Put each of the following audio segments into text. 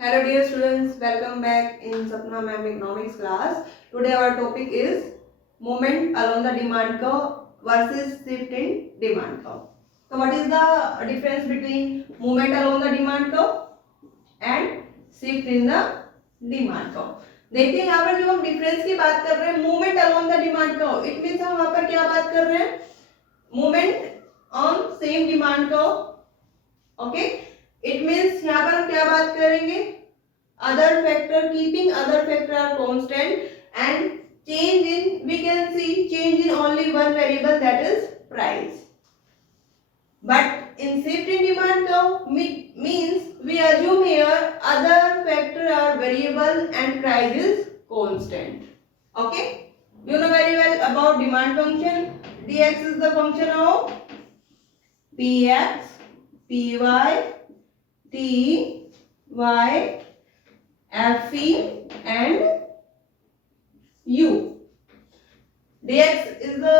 Hello dear students, welcome back in Sapna Ma'am Economics class. Today our topic is movement along the demand curve versus shift in demand curve. So what is the difference between movement along the demand curve and shift in the demand curve? देखिए यहाँ पर जब हम डिफरेंस की बात कर रहे हैं movement along the demand curve, it means हम वहां पर क्या बात कर रहे हैं, movement on same demand curve. Okay, it means यहाँ पर हम क्या बात करेंगे, other factor, keeping other factor are constant and change in, we can see change in only one variable, that is price. But in shift in demand curve means we assume here other factor are variable and price is constant. Okay, you know very well about demand function. Dx is the function of px, py, ty, fe and u. Dx is the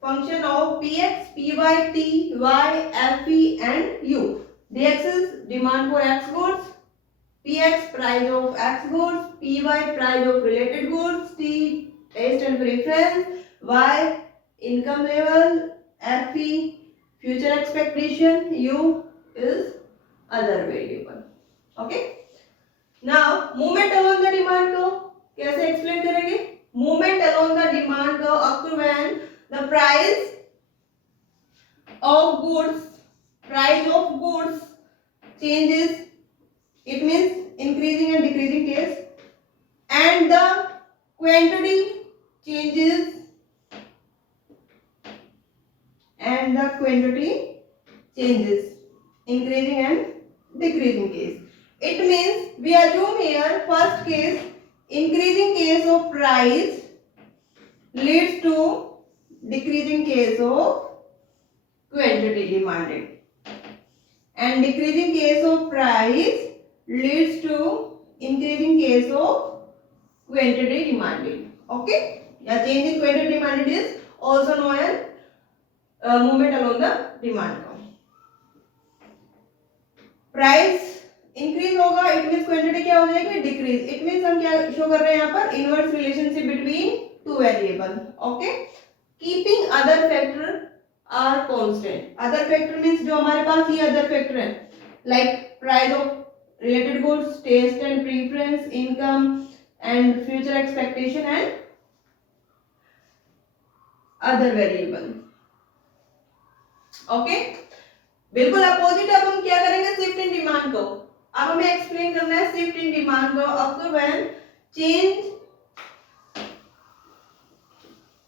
function of px, py, ty, fe and u. Dx is demand for x goods, px price of x goods, py price of related goods, t taste and preference, y income level, fe future expectation, u is other variable. Okay. Now movement along the demand curve कैसे एक्सप्लेन करेंगे? Movement along the demand curve occur when the price of goods changes, it means increasing and decreasing case, and the quantity changes, increasing and decreasing case. It means we assume here first case, increasing case of price leads to decreasing case of quantity demanded, and decreasing case of price leads to increasing case of quantity demanded. Okay, yeah, change in quantity demanded is also known as movement along the demand curve. Price increase होगा, it means quantity क्या हो जाएगी, decrease. It means हम क्या show कर रहे हैं यहाँ पर, inverse relationship between two variable. Okay, keeping other factor are constant. Other factor means जो हमारे पास ये अदर फैक्टर है, like price of related goods, taste and preference, income and future expectation and other variable. Okay, बिल्कुल opposite. अब हम क्या करेंगे, शिफ्ट इन डिमांड को. अब हमें एक्सप्लेन करना है शिफ्ट इन डिमांड को ऑक्टर व्हेन चेंज.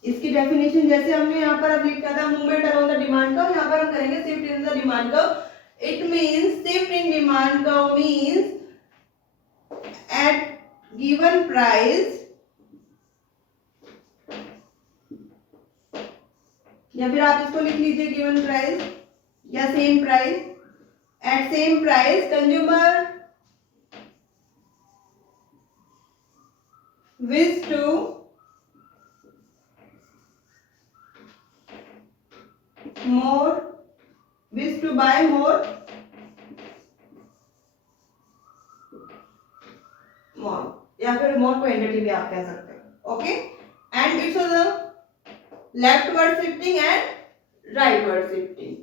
इसकी डेफिनेशन जैसे हमने यहाँ पर अब लिखा था movement along the demand curve, यहाँ पर हम करेंगे shift in the demand curve. It means shift in demand curve means at given price, या फिर आप इसको लिख लीजिए गिवन प्राइस या same price. At same price, consumer wish to buy more, या फिर more quantity भी आप कह सकते हैं. Okay, and it's a leftward shifting and rightward shifting.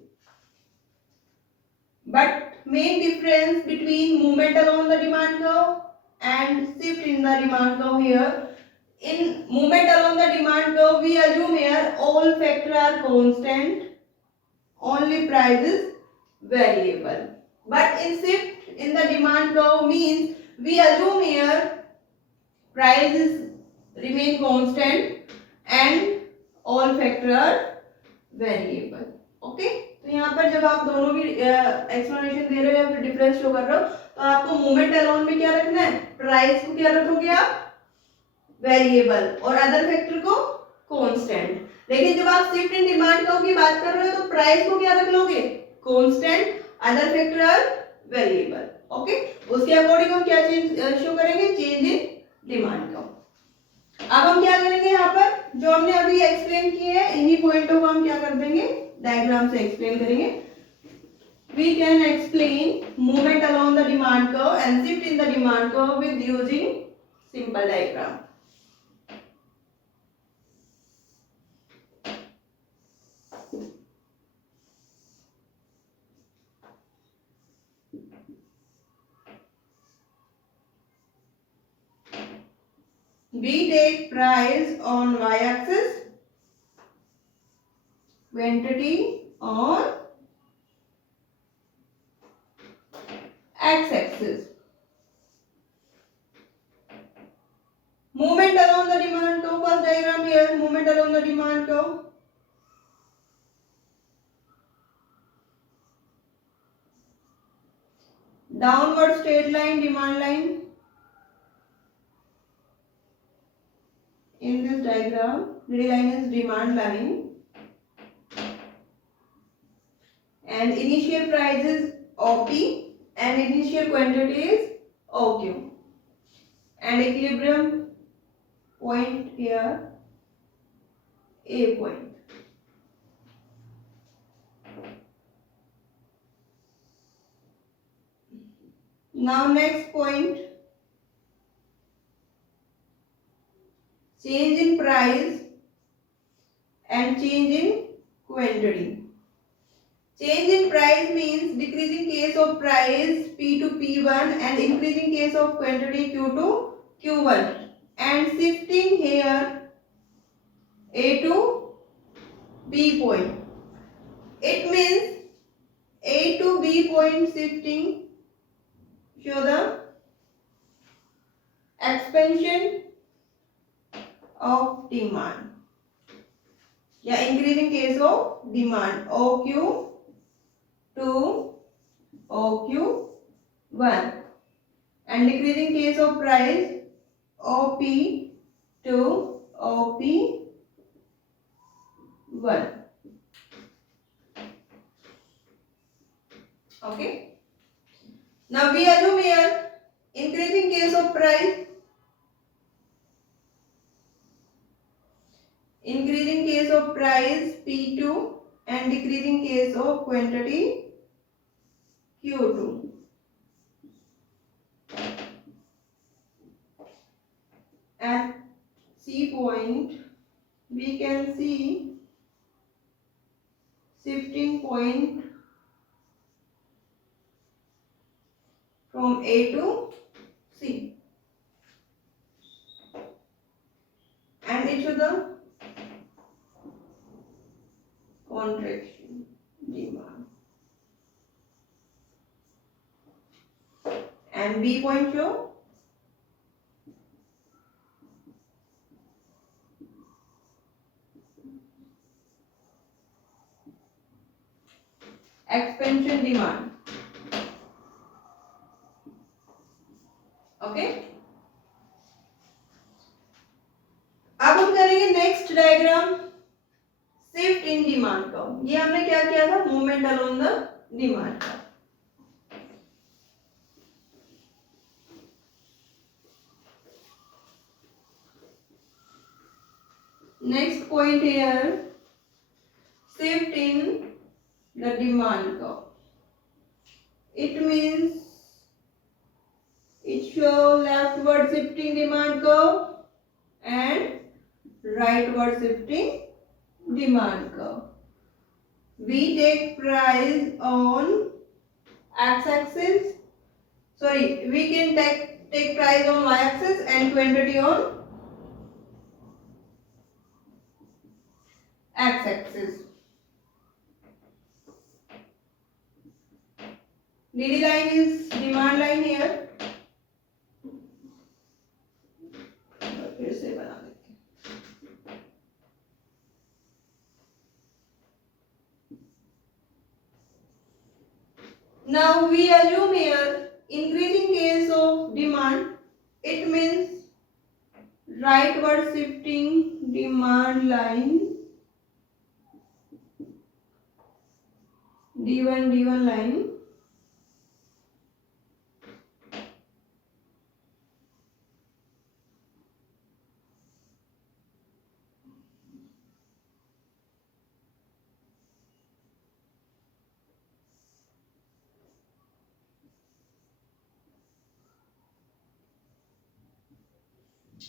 But main difference between movement along the demand curve and shift in the demand curve here, in movement along the demand curve we assume here all factors are constant, only price is variable. But in shift in the demand curve means we assume here prices remain constant and all factors are variable. Okay, तो यहाँ पर जब आप दोनों की एक्सप्लेनेशन दे रहे हो या फिर डिफरेंस शो कर रहे हो, तो आपको मूवमेंट अलोन में क्या रखना है, प्राइस को क्या रखोगे आप, वेरिएबल, और अदर फैक्टर को कांस्टेंट. लेकिन जब आप शिफ्ट इन डिमांड कर्व की बात कर रहे हो तो प्राइस को क्या रख लोगे, constant, other factor are variable. Okay, उसके अकॉर्डिंग हम क्या चेंज शो करेंगे, चेंज इन डिमांड कर्व. अब हम क्या करेंगे, यहाँ पर जो हमने अभी एक्सप्लेन किए हैं इन्हीं पॉइंटों को हम क्या कर देंगे, डायग्राम से एक्सप्लेन करेंगे. We can explain movement along the demand curve and shift in the demand curve with using simple diagram. We take price on y-axis, quantity on x-axis. Movement along the demand curve. First diagram here. Movement along the demand curve. Downward straight line, demand line. In this diagram, gray line is demand line. And initial price is OP and initial quantity is OQ. And equilibrium point here, A point. Now next point, change in price and change in quantity. Change in price means decreasing case of price P to P1 and increasing case of quantity Q to Q1, and shifting here A to B point. It means A to B point shifting show the expansion of demand. Yeah, increasing case of demand OQ to OQ1 and decreasing case of price OP to OP1. Okay. Now we assume here increasing case of price, increasing case of price P2 and decreasing case of quantity Q2. At C point we can see shifting point from A to C and it shows the contraction demand, and B point show expansion demand. Okay, अब हम करेंगे next diagram shift in demand का. ये हमने क्या किया था, movement along the demand का. Next point here shift in the demand का. It means it show leftward shifting demand curve and rightward shifting demand curve. We take price on x-axis. Sorry, we can take price on y-axis and quantity on x-axis. DD line is demand line here. फिर से बना देते हैं. Now we assume here increasing case of demand. It means rightward shifting demand line, D1 line.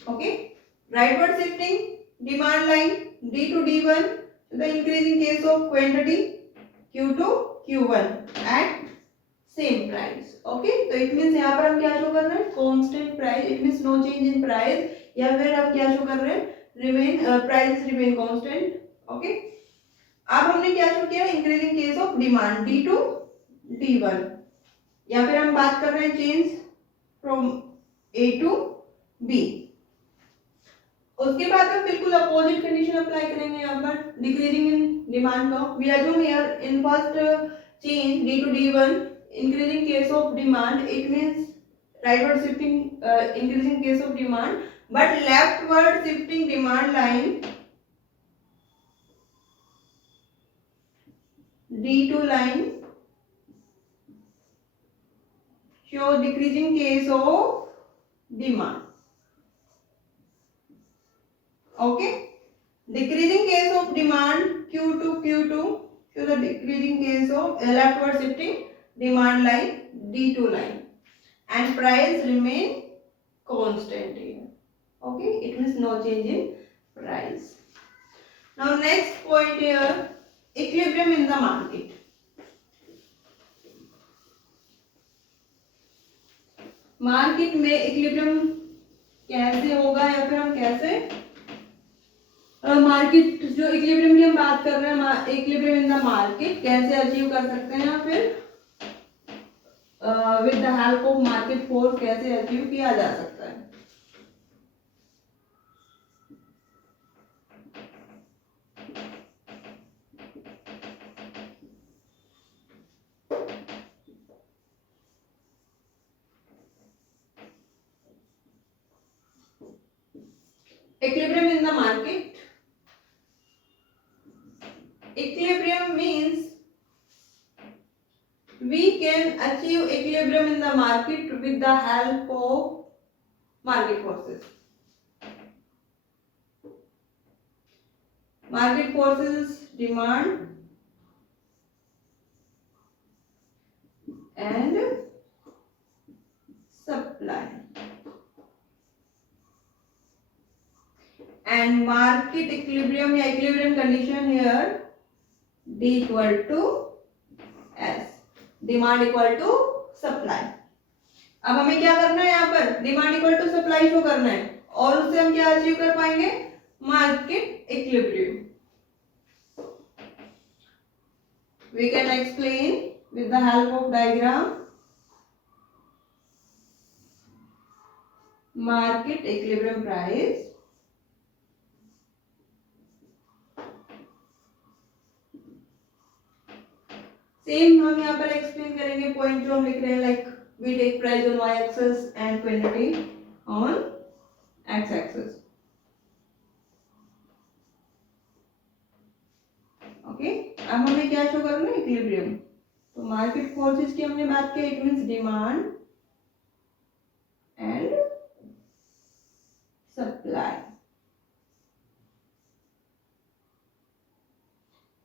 Okay, rightward shifting demand line D to D1, the increasing case of quantity Q to Q1 at same price. Okay, तो it means यहाँ पर हम क्या show कर रहे हैं, constant price. It means no change in price, या फिर हम क्या शो कर रहे हैं, remain price remain constant. Okay, अब हमने क्या शो किया, increasing case of demand D to D1, या फिर हम बात कर रहे हैं change from A to B. उसके बाद हम बिल्कुल अपोजिट कंडीशन अप्लाई करेंगे यहाँ पर, decreasing in demand curve. We assume here in first change D to D1 increasing case of demand, it means rightward shifting increasing case of demand, but leftward shifting demand line D2 line show decreasing case of demand. Okay, decreasing case of demand Q to Q2 show the decreasing case of leftward shifting demand line D2 line, and price remain constant here. Okay, it means no change in price. Now next point here, equilibrium in the market. Market में इक्विलिब्रियम कैसे होगा, या फिर हम कैसे मार्केट जो इक्विलिब्रियम की हम बात कर रहे हैं, इक्विलिब्रियम इन द मार्केट कैसे अचीव कर सकते हैं, या फिर with the help of market force कैसे अचीव किया जा सकता है. Equilibrium in the market. Equilibrium means we can achieve equilibrium in the market with the help of market forces. Market forces demand and supply. And market equilibrium या equilibrium condition here D equal to S, demand equal to supply. अब हमें क्या करना है, यहाँ पर demand equal to supply show करना है, और उससे हम क्या अचीव कर पाएंगे, market equilibrium. We can explain with the help of diagram. Market equilibrium price same हम यहाँ पर एक्सप्लेन करेंगे पॉइंट जो हम लिख रहे हैं, like we take price on y axis and quantity on x axis. Okay, अब हमें क्या शो करना है, इक्विलिब्रियम. तो मार्केट फोर्सेस की हमने बात की, it means demand and supply,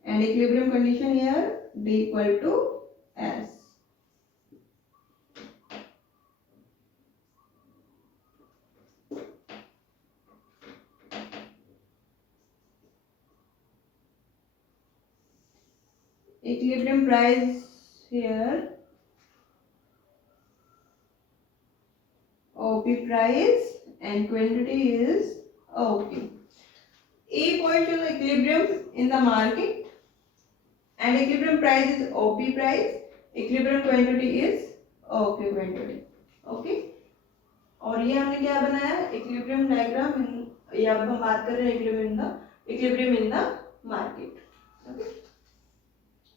and equilibrium condition here D equal to S. Equilibrium price here OP price and quantity is OK. A point is equilibrium in the market and equilibrium price is OP price, equilibrium quantity is OK quantity. Okay, और ये हमने क्या बनाया, equilibrium diagram. या अब हम बात कर रहे हैं इक्विलिब्रियम इन the market. Okay,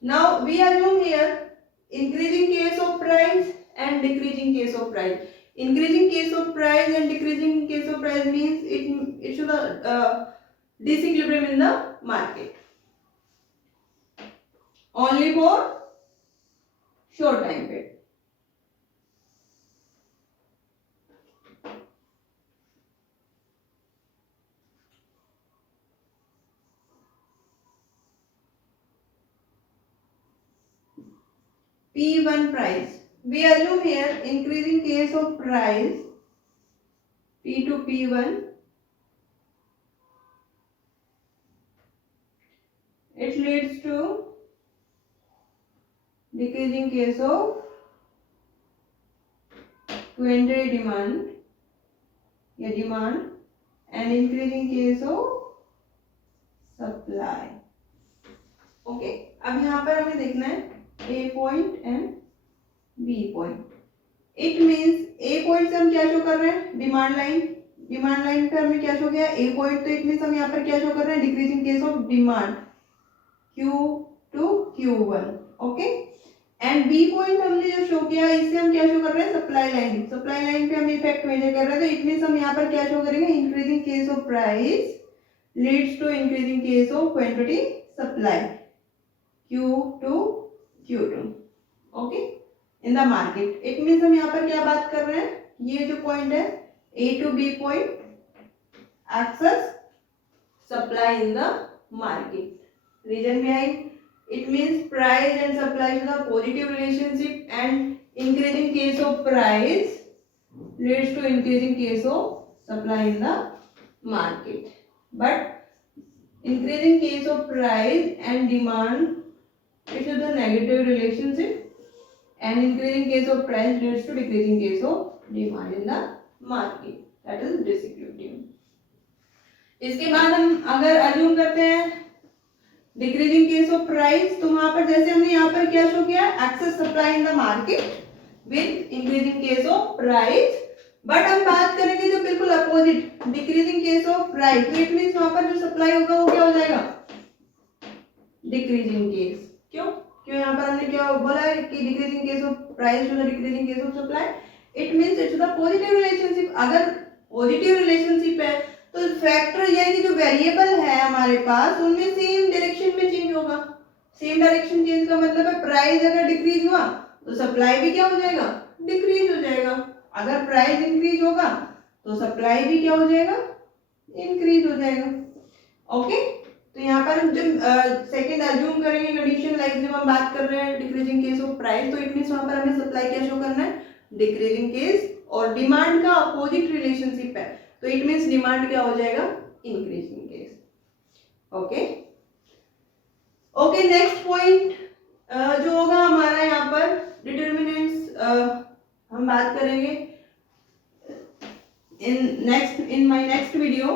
now we assume here increasing case of price and decreasing case of price. Increasing case of price and decreasing case of price means it should disequilibrium in the market only for short time period. P1 price. We assume here increasing case of price P to P1, it leads to decreasing case of secondary demand या demand and increasing case of supply. Okay, अब यहाँ पर हमें देखना है A point and B point. It means A point से हम क्या शो कर रहे हैं, डिमांड लाइन. डिमांड लाइन पे हमें क्या शो किया, A पॉइंट. तो इट मीन्स हम यहाँ पर क्या शो कर रहे हैं, decreasing case of demand Q to Q1. Okay, and B point हमने जो शो किया, इससे हम क्या शो कर रहे हैं, सप्लाई लाइन. सप्लाई लाइन पे हम इफेक्ट मेजर कर रहे हैं. तो इट मीन्स हम यहाँ पर क्या शो करेंगे, increasing case of price leads to increasing case of quantity supply Q to Q2. Okay, in the market. It means हम यहाँ पर क्या बात कर रहे हैं, ये जो पॉइंट है A to B point acts as supply in the market. Reason behind it means price and supply is a positive relationship, and increasing case of price leads to increasing case of supply in the market. But increasing case of price and demand, it is a negative relationship, and increasing case of price leads to decreasing case of demand in the market. That is disequilibrium. इसके बाद हम अगर अज्यूम करते हैं decreasing case of price, तो वहां पर जैसे हमने यहाँ पर क्या शो किया, excess supply in the market with increasing case of price. But हम बात करेंगे जो बिल्कुल opposite, decreasing case of price. तो इट मींस वहां पर जो सप्लाई होगा वो क्या हो जाएगा, डिक्रीजिंग केस. क्यों, यहाँ पर हमने क्या बोला है कि decreasing case of price to the decreasing case of supply. It means it's the positive relationship. अगर पॉजिटिव रिलेशनशिप है तो फैक्टर यानी जो वेरिएबल है हमारे पास, उनमें सेम डायरेक्शन में चेंज होगा. सेम डायरेक्शन चेंज का मतलब है प्राइस अगर डिक्रीज हुआ तो सप्लाई भी क्या हो जाएगा, डिक्रीज हो जाएगा. अगर प्राइस इंक्रीज होगा तो सप्लाई भी क्या हो जाएगा, इंक्रीज हो जाएगा. ओके, तो यहाँ पर हम जब सेकंड अज्यूम करेंगे कंडीशन, लाइक जब हम बात कर रहे हैं डिक्रीजिंग केस ऑफ प्राइस, तो इट मींस वहां पर हमें सप्लाई क्या शो करना है, डिक्रीजिंग केस, और डिमांड का अपोजिट रिलेशनशिप है, तो इट मींस डिमांड क्या हो जाएगा, increasing case. Okay okay, next point जो होगा हमारा यहाँ पर डिटर्मिनेंट्स हम बात करेंगे in my next video.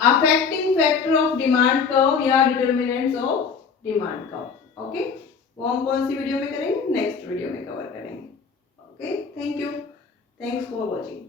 Affecting factor of demand curve या determinants of demand curve. Okay, वो हम कौन सी वीडियो में करेंगे, नेक्स्ट वीडियो में कवर करेंगे. Okay, thank you, thanks for watching.